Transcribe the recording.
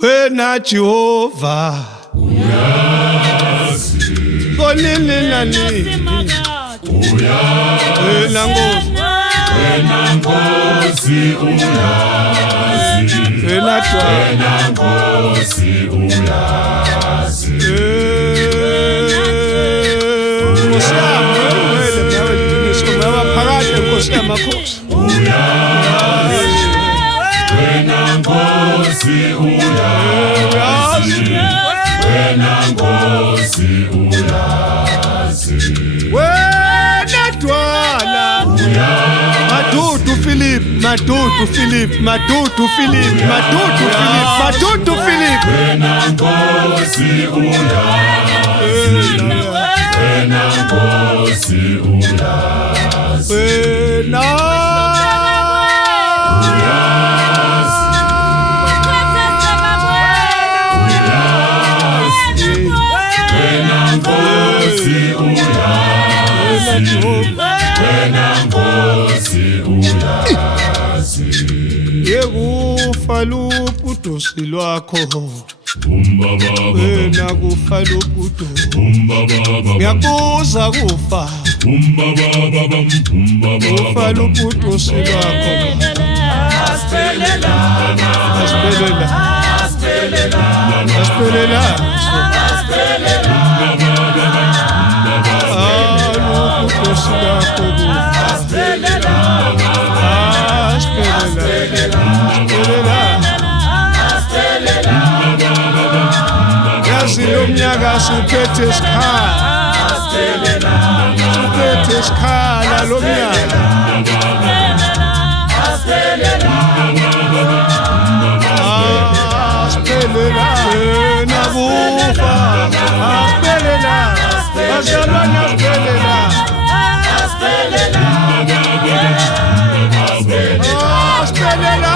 Wena Jehova uyazi konini nani wena Nkosi uyazi wena Nkosi uyazi Nkosi phakathi Nkosi yamakhosi uyazi wena Nkosi uyazi wena Nkosi uyazi wena Dwala Madudu Philip wena Nkosi uyazi wena Nkosi uyazi wena Yekufala ubudosi lwakho wena kufala ubudosi ngiyakuza kufa kufala ubudosi lwakho aspelela ubudosi lwakho Umnyaka suphethe isikhala lo mnyaka aspelela nakufa aspelela bazalwana aspelela Aspelela